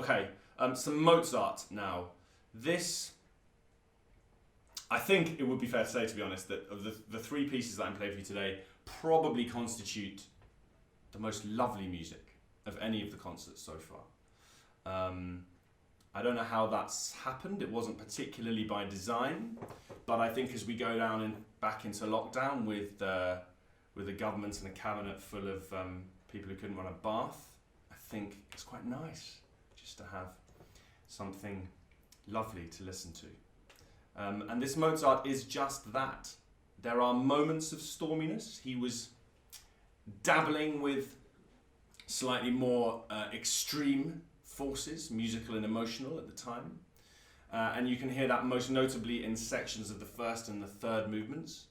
Okay, some Mozart now. This, I think it would be fair to say, to be honest, that of the three pieces that I'm playing for you today, probably constitute the most lovely music of any of the concerts so far. I don't know how that's happened. It wasn't particularly by design, but I think as we go down and back into lockdown with a government and a cabinet full of people who couldn't run a bath, I think it's quite nice just to have something lovely to listen to. And this Mozart is just that. There are moments of storminess. He was dabbling with slightly more extreme forces, musical and emotional at the time. And you can hear that most notably in sections of the first and the third movements.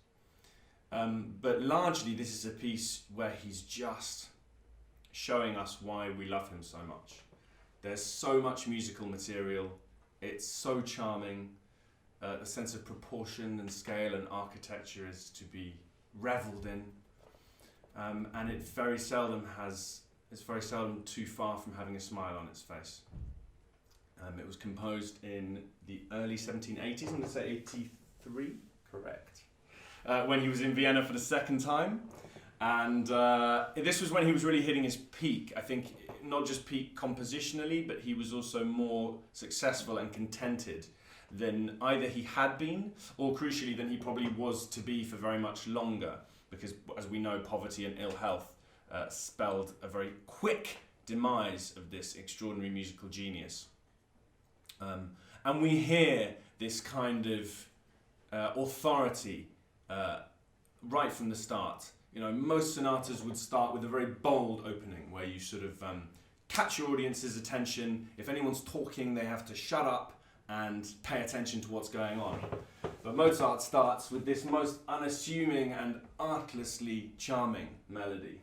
But largely this is a piece where he's just showing us why we love him so much. There's so much musical material, it's so charming, the sense of proportion and scale and architecture is to be revelled in, and it's very seldom too far from having a smile on its face. It was composed in the early 1780s, I'm going to say 83, correct, when he was in Vienna for the second time. And this was when he was really hitting his peak. I think not just peak compositionally, but he was also more successful and contented than either he had been, or crucially than he probably was to be for very much longer, because as we know, poverty and ill health spelled a very quick demise of this extraordinary musical genius. And we hear this kind of authority right from the start. You know, most sonatas would start with a very bold opening where you sort of catch your audience's attention. If anyone's talking, they have to shut up and pay attention to what's going on. But Mozart starts with this most unassuming and artlessly charming melody.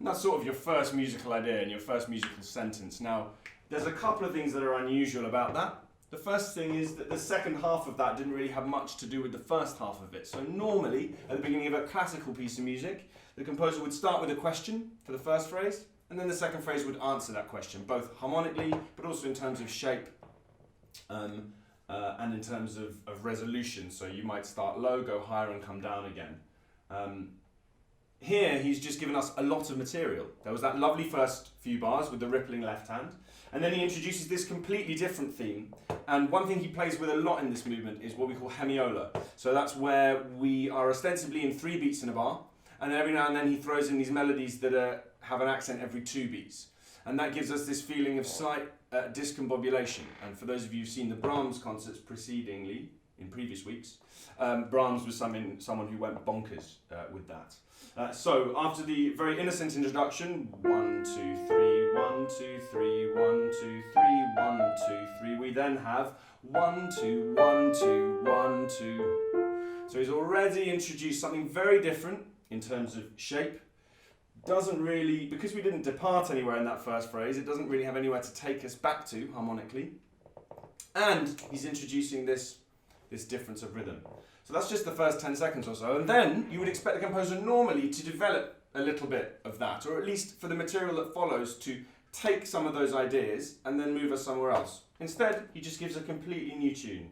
That's sort of your first musical idea and your first musical sentence. Now, there's a couple of things that are unusual about that. The first thing is that the second half of that didn't really have much to do with the first half of it. So normally, at the beginning of a classical piece of music, the composer would start with a question for the first phrase, and then the second phrase would answer that question, both harmonically, but also in terms of shape and in terms of resolution. So you might start low, go higher, and come down again. Here, he's just given us a lot of material. There was that lovely first few bars with the rippling left hand, and then he introduces this completely different theme. And one thing he plays with a lot in this movement is what we call hemiola. So that's where we are ostensibly in 3 beats in a bar, and every now and then he throws in these melodies that have an accent every 2 beats. And that gives us this feeling of slight discombobulation. And for those of you who've seen the Brahms concerts precedingly, in previous weeks, Brahms was someone who went bonkers with that. So after the very innocent introduction, 1, 2, 3, 1, 2, 3, 1, 2, 3, 1, 2, 3, we then have 1, 2, 1, 2, 1, 2. So he's already introduced something very different in terms of shape. Doesn't really, because we didn't depart anywhere in that first phrase, it doesn't really have anywhere to take us back to harmonically. And he's introducing this difference of rhythm. So that's just the first 10 seconds or so, and then you would expect the composer normally to develop a little bit of that, or at least for the material that follows to take some of those ideas and then move us somewhere else. Instead, he just gives a completely new tune.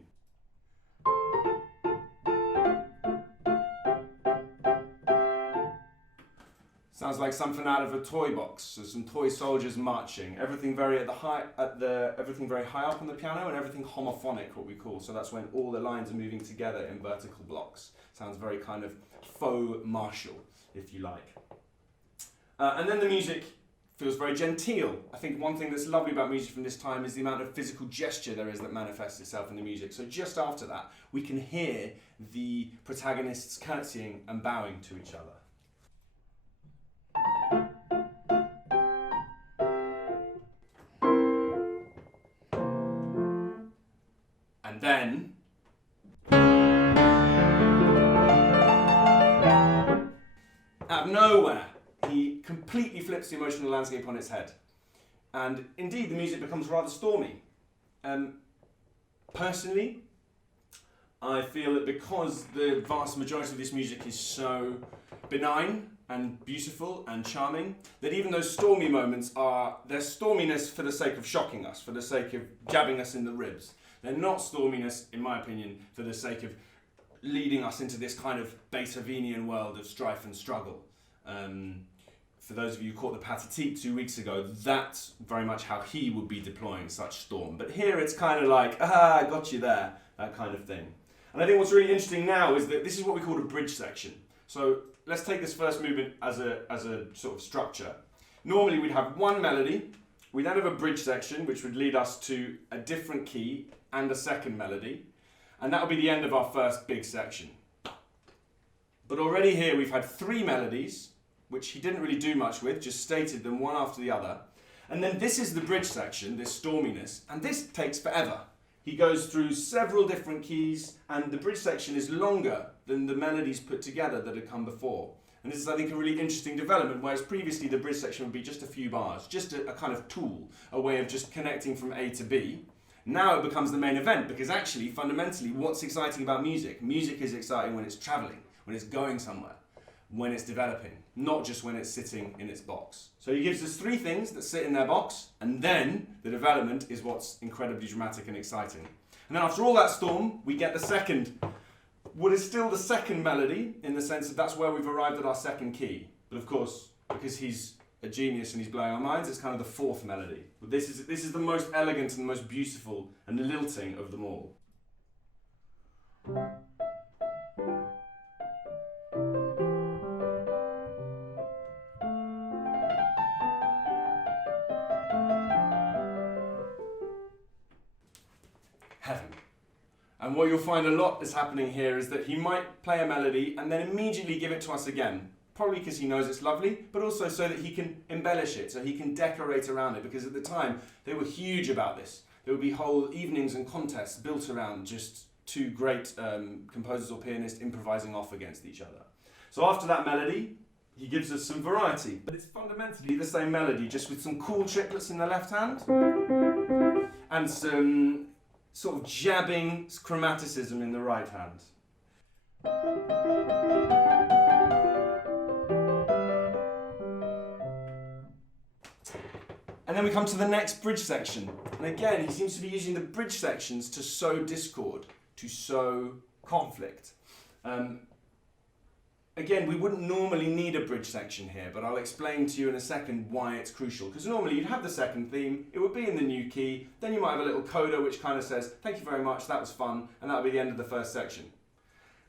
Sounds like something out of a toy box. So some toy soldiers marching. Everything very everything very high up on the piano, and everything homophonic, what we call. So that's when all the lines are moving together in vertical blocks. Sounds very kind of faux martial, if you like. And then the music feels very genteel. I think one thing that's lovely about music from this time is the amount of physical gesture there is that manifests itself in the music. So just after that, we can hear the protagonists curtsying and bowing to each other. And then out of nowhere, he completely flips the emotional landscape on its head. And indeed, the music becomes rather stormy. Personally, I feel that because the vast majority of this music is so benign and beautiful and charming, that even those stormy moments they're storminess for the sake of shocking us, for the sake of jabbing us in the ribs. They're not storminess, in my opinion, for the sake of leading us into this kind of Beethovenian world of strife and struggle. For those of you who caught the Pathétique 2 weeks ago, that's very much how he would be deploying such storm. But here it's kind of like, I got you there, that kind of thing. And I think what's really interesting now is that this is what we call a bridge section. So let's take this first movement as a sort of structure. Normally we'd have one melody, we then have a bridge section which would lead us to a different key and a second melody, and that would be the end of our first big section. But already here we've had 3 melodies, which he didn't really do much with, just stated them one after the other. And then this is the bridge section, this storminess, and this takes forever. He goes through several different keys, and the bridge section is longer than the melodies put together that had come before. And this is, I think, a really interesting development, whereas previously the bridge section would be just a few bars, just a kind of tool, a way of just connecting from A to B. Now it becomes the main event, because actually, fundamentally, what's exciting about music? Music is exciting when it's traveling, when it's going somewhere, when it's developing, not just when it's sitting in its box. So he gives us 3 things that sit in their box, and then the development is what's incredibly dramatic and exciting. And then after all that storm, we get the second, what is still the second melody, in the sense that that's where we've arrived at our second key. But of course, because he's a genius and he's blowing our minds, it's kind of the 4th melody. But this is the most elegant and the most beautiful and lilting of them all. Heaven. And what you'll find a lot is happening here is that he might play a melody and then immediately give it to us again. Probably because he knows it's lovely, but also so that he can embellish it, so he can decorate around it, because at the time they were huge about this. There would be whole evenings and contests built around just 2 great composers or pianists improvising off against each other. So after that melody, he gives us some variety, but it's fundamentally the same melody, just with some cool triplets in the left hand and some sort of jabbing chromaticism in the right hand. And then we come to the next bridge section. And again, he seems to be using the bridge sections to sow discord, to sow conflict. Again, we wouldn't normally need a bridge section here, but I'll explain to you in a second why it's crucial. Because normally you'd have the second theme, it would be in the new key, then you might have a little coda which kind of says, thank you very much, that was fun, and that would be the end of the first section.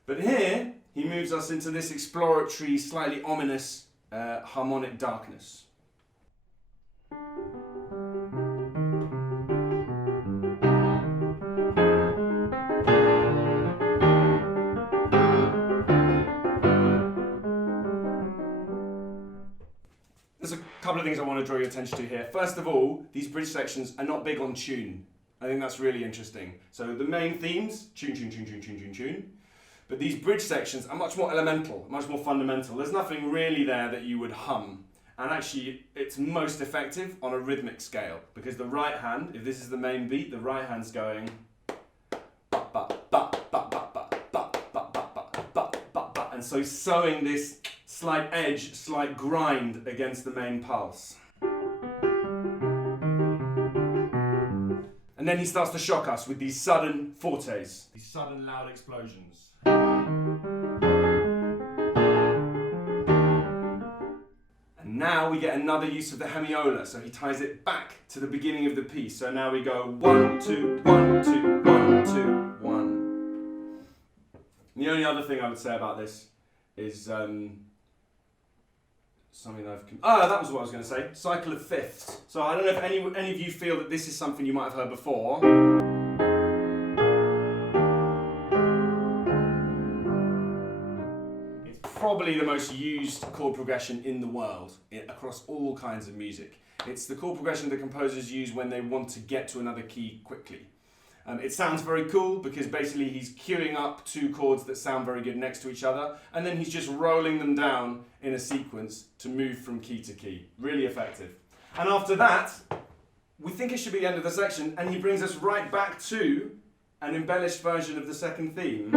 But here, he moves us into this exploratory, slightly ominous harmonic darkness. There's a couple of things I want to draw your attention to here. First of all, these bridge sections are not big on tune. I think that's really interesting. So the main themes, tune, tune, tune, tune, tune, tune, tune. But these bridge sections are much more elemental, much more fundamental. There's nothing really there that you would hum. And actually, it's most effective on a rhythmic scale, because the right hand, if this is the main beat, the right hand's going and so sowing this slight edge, slight grind against the main pulse. And then he starts to shock us with these sudden fortes, these sudden loud explosions. And now we get another use of the hemiola, so he ties it back to the beginning of the piece. So now we go 1, 2, 1, 2, 1, 2, 1. And the only other thing I would say about this is something that that was what I was going to say. Cycle of fifths. So I don't know if any of you feel that this is something you might have heard before. It's probably the most used chord progression in the world across all kinds of music. It's the chord progression that composers use when they want to get to another key quickly. It sounds very cool because basically he's queuing up two chords that sound very good next to each other, and then he's just rolling them down in a sequence to move from key to key. Really effective. And after that, we think it should be the end of the section, and he brings us right back to an embellished version of the second theme.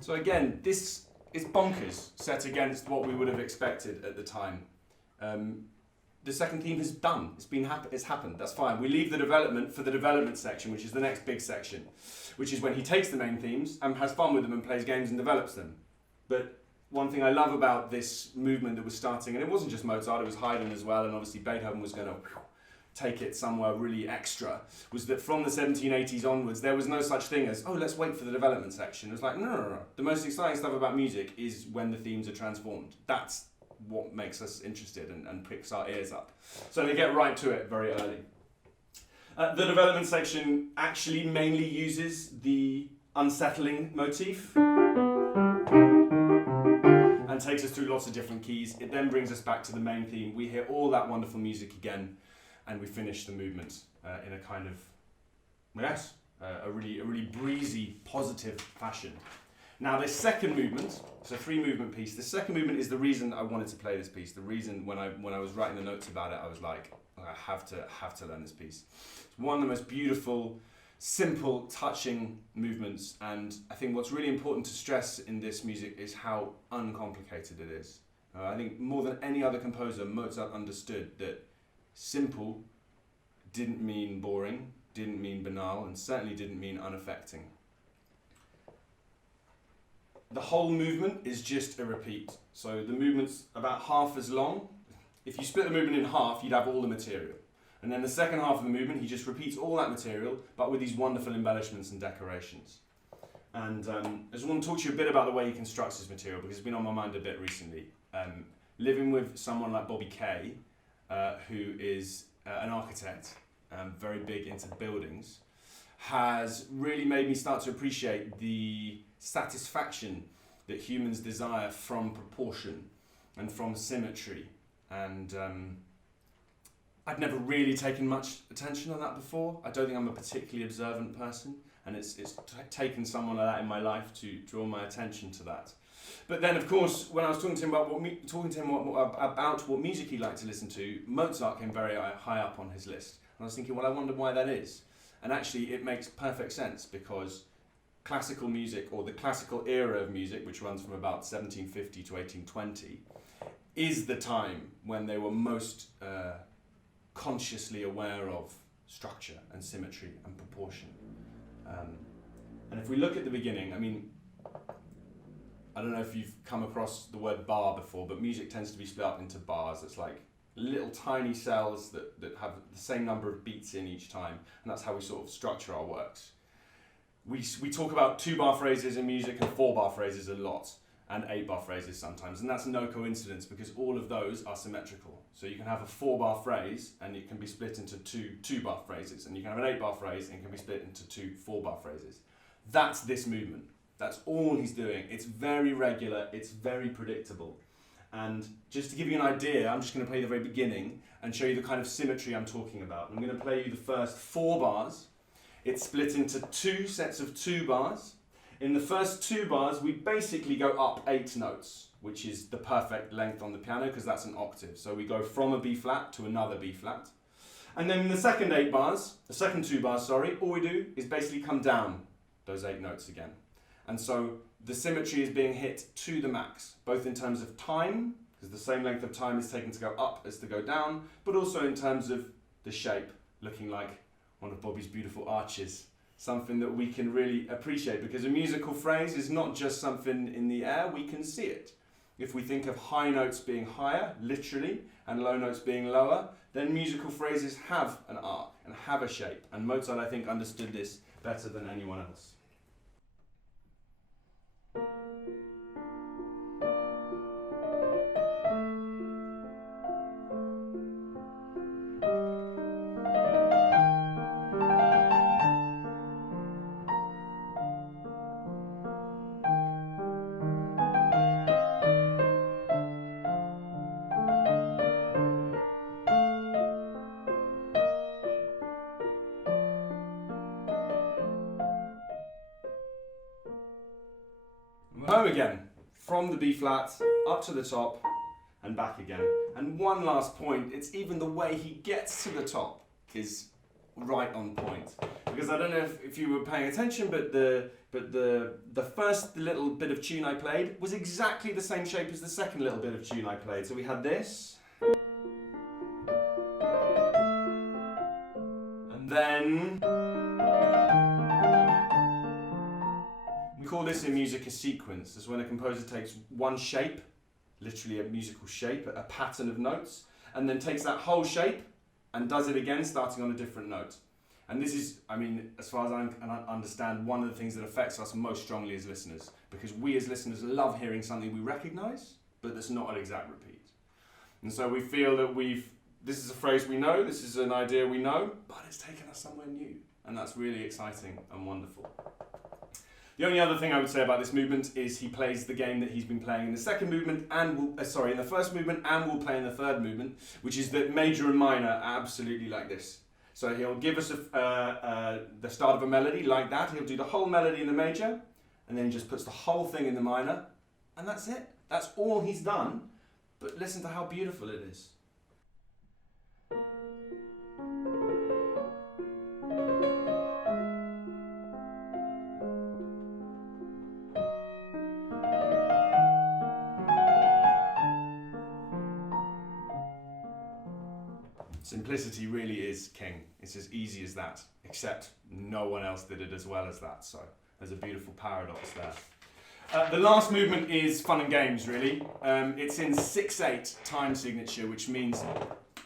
So again, this is bonkers set against what we would have expected at the time. The second theme has done. It's happened. That's fine. We leave the development for the development section, which is the next big section, which is when he takes the main themes and has fun with them and plays games and develops them. But one thing I love about this movement that was starting, and it wasn't just Mozart, it was Haydn as well, and obviously Beethoven was going to take it somewhere really extra, was that from the 1780s onwards, there was no such thing as, oh, let's wait for the development section. It was like, no. The most exciting stuff about music is when the themes are transformed. That's what makes us interested and pricks our ears up. So they get right to it very early. The development section actually mainly uses the unsettling motif and takes us through lots of different keys. It then brings us back to the main theme. We hear all that wonderful music again, and we finish the movement in a kind of, a really breezy, positive fashion. Now this second movement, it's a 3-movement piece. The second movement is the reason I wanted to play this piece. The reason when I was writing the notes about it, I was like, I have to learn this piece. It's one of the most beautiful, simple, touching movements, and I think what's really important to stress in this music is how uncomplicated it is. I think more than any other composer, Mozart understood that simple didn't mean boring, didn't mean banal, and certainly didn't mean unaffecting. The whole movement is just a repeat. So the movement's about half as long. If you split the movement in half, you'd have all the material. And then the second half of the movement, he just repeats all that material, but with these wonderful embellishments and decorations. And I just want to talk to you a bit about the way he constructs his material, because it's been on my mind a bit recently. Living with someone like Bobby Kay, who is an architect, very big into buildings, has really made me start to appreciate the satisfaction that humans desire from proportion and from symmetry. And I'd never really taken much attention on that before. I don't think I'm a particularly observant person, and it's taken someone like that in my life to draw my attention to that. But then, of course, when I was talking to him about what music he liked to listen to, Mozart came very high up on his list. And I was thinking, well, I wonder why that is. And actually, it makes perfect sense, because classical music, or the classical era of music, which runs from about 1750 to 1820, is the time when they were most consciously aware of structure and symmetry and proportion. And if we look at the beginning, I mean, I don't know if you've come across the word bar before, but music tends to be split up into bars. It's like little tiny cells that have the same number of beats in each time, and that's how we sort of structure our works. We talk about 2-bar phrases in music and 4-bar phrases a lot, and 8-bar phrases sometimes, and that's no coincidence, because all of those are symmetrical. So you can have a 4-bar phrase and it can be split into 2-bar phrases, and you can have an 8-bar phrase and it can be split into 2 4-bar phrases. That's this movement. That's all he's doing. It's very regular, it's very predictable. And just to give you an idea, I'm just going to play the very beginning and show you the kind of symmetry I'm talking about. I'm going to play you the first 4 bars. It's split into 2 sets of 2 bars. In the first 2 bars, we basically go up 8 notes, which is the perfect length on the piano, because that's an octave. So we go from a B flat to another B flat. And then in the second 2 bars, all we do is basically come down those 8 notes again. And so the symmetry is being hit to the max, both in terms of time, because the same length of time is taken to go up as to go down, but also in terms of the shape, looking like one of Bobby's beautiful arches, something that we can really appreciate, because a musical phrase is not just something in the air, we can see it. If we think of high notes being higher, literally, and low notes being lower, then musical phrases have an arc and have a shape, and Mozart, I think, understood this better than anyone else. Home again, from the B flat, up to the top, and back again. And one last point, it's even the way he gets to the top is right on point. Because I don't know if you were paying attention, but the first little bit of tune I played was exactly the same shape as the second little bit of tune I played. So we had this. And then we call this in music a sequence. It's when a composer takes one shape, literally a musical shape, a pattern of notes, and then takes that whole shape and does it again, starting on a different note. And this is, I mean, as far as I can understand, one of the things that affects us most strongly as listeners, because we as listeners love hearing something we recognise, but that's not an exact repeat. And so we feel that this is a phrase we know, this is an idea we know, but it's taken us somewhere new. And that's really exciting and wonderful. The only other thing I would say about this movement is he plays the game that he's been playing in the second movement and in the first movement and will play in the third movement, which is that major and minor are absolutely like this. So he'll give us the start of a melody like that. He'll do the whole melody in the major, and then he just puts the whole thing in the minor, and that's it. That's all he's done. But listen to how beautiful it is. Simplicity really is king. It's as easy as that, except no one else did it as well as that. So there's a beautiful paradox there. The last movement is fun and games, really. It's in 6/8 time signature, which means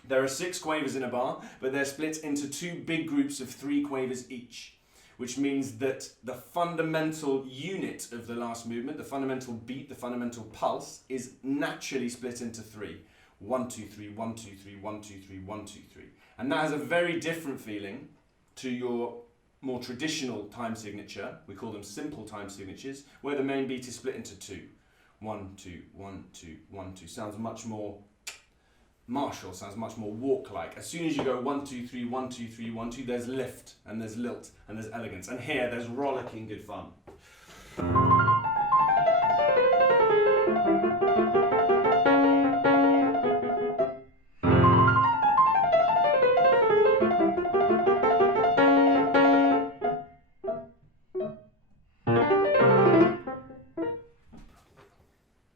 there are 6 quavers in a bar, but they're split into 2 big groups of 3 quavers each, which means that the fundamental unit of the last movement, the fundamental beat, the fundamental pulse, is naturally split into 3. 1, 2, 3, 1, 2, 3, 1, 2, 3, 1, 2, 3. And that has a very different feeling to your more traditional time signature. We call them simple time signatures, where the main beat is split into 2. 1, 2, 1, 2, 1, 2. Sounds much more martial, sounds much more walk-like. As soon as you go 1, 2, 3, 1, 2, 3, 1, 2, there's lift, and there's lilt, and there's elegance. And here, there's rollicking good fun.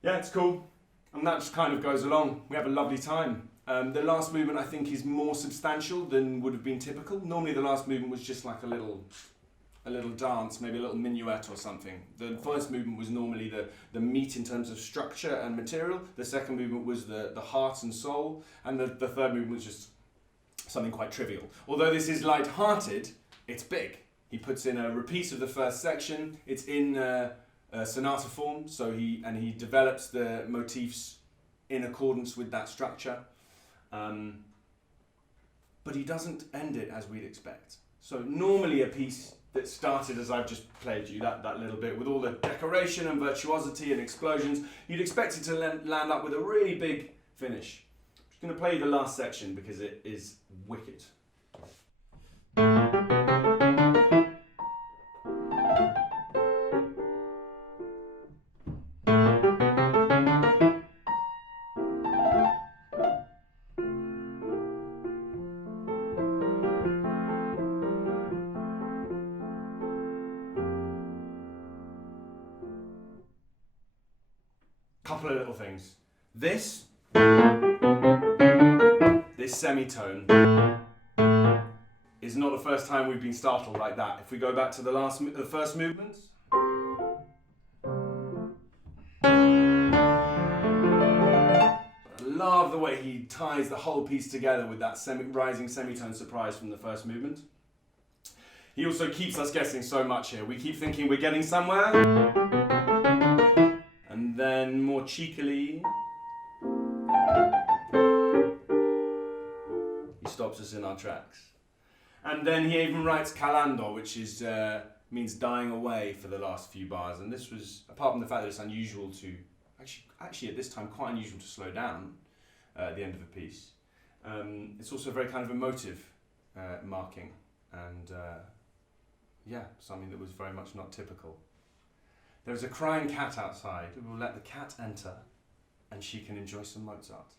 Yeah, it's cool, and that just kind of goes along. We have a lovely time. The last movement, I think, is more substantial than would have been typical. Normally the last movement was just like a little dance, maybe a little minuet or something. The first movement was normally the meat in terms of structure and material. The second movement was the heart and soul, and the third movement was just something quite trivial. Although this is light-hearted, it's big. He puts in a repeat of the first section. It's in sonata form, so he develops the motifs in accordance with that structure, but he doesn't end it as we'd expect. So normally a piece that started as I've just played you, that little bit with all the decoration and virtuosity and explosions, you'd expect it to land up with a really big finish. I'm just going to play you the last section because it is wicked. Couple of little things. This semitone is not the first time we've been startled like that. If we go back to the first movement, I love the way he ties the whole piece together with that rising semitone surprise from the first movement. He also keeps us guessing so much here. We keep thinking we're getting somewhere, and then more cheekily, he stops us in our tracks. And then he even writes calando, which is means dying away for the last few bars. And this was, apart from the fact that it's unusual to, actually at this time quite unusual to slow down at the end of a piece, it's also a very kind of emotive marking, and yeah, something that was very much not typical. There is a crying cat outside. We will let the cat enter, and she can enjoy some Mozart.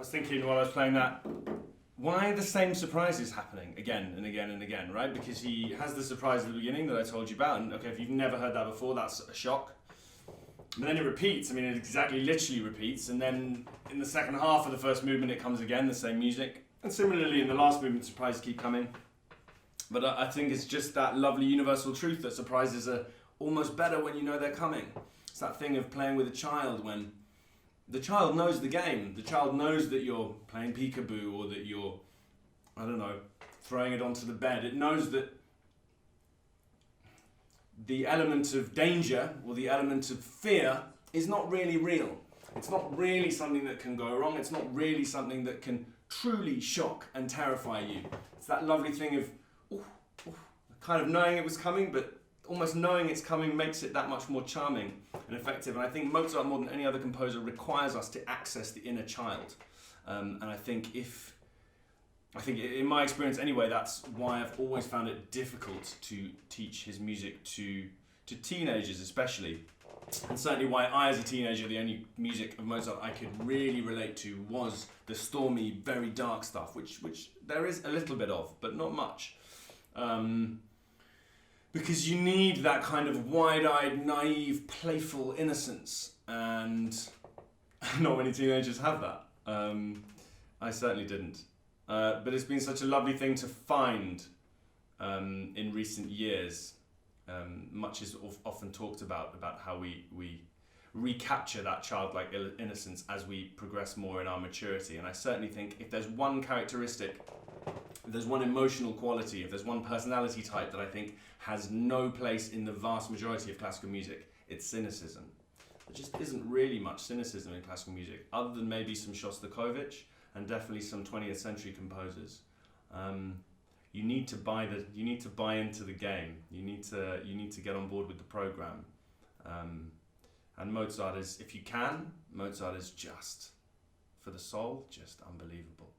I was thinking while I was playing that, why the same surprises happening again and again and again, right? Because he has the surprise at the beginning that I told you about, and okay, if you've never heard that before, that's a shock. But then it repeats. I mean, it exactly literally repeats, and then in the second half of the first movement, it comes again, the same music. And similarly, in the last movement, surprises keep coming. But I think it's just that lovely universal truth that surprises are almost better when you know they're coming. It's that thing of playing with a child when the child knows the game. The child knows that you're playing peekaboo or that you're, I don't know, throwing it onto the bed. It knows that the element of danger or the element of fear is not really real. It's not really something that can go wrong. It's not really something that can truly shock and terrify you. It's that lovely thing of kind of knowing it was coming, but almost knowing it's coming makes it that much more charming and effective. And I think Mozart, more than any other composer, requires us to access the inner child. And I think in my experience anyway, that's why I've always found it difficult to teach his music to teenagers especially. And certainly why I, as a teenager, the only music of Mozart I could really relate to was the stormy, very dark stuff, which there is a little bit of, but not much. Because you need that kind of wide-eyed, naive, playful innocence, and not many teenagers have that. I certainly didn't. But it's been such a lovely thing to find in recent years. Much is often talked about how we recapture that childlike innocence as we progress more in our maturity. And I certainly think if there's one characteristic, if there's one emotional quality, if there's one personality type that I think has no place in the vast majority of classical music, it's cynicism. There just isn't really much cynicism in classical music, other than maybe some Shostakovich and definitely some 20th century composers. You need to buy into the game. You need to get on board with the program. And Mozart is, if you can, Mozart is just, for the soul, just unbelievable.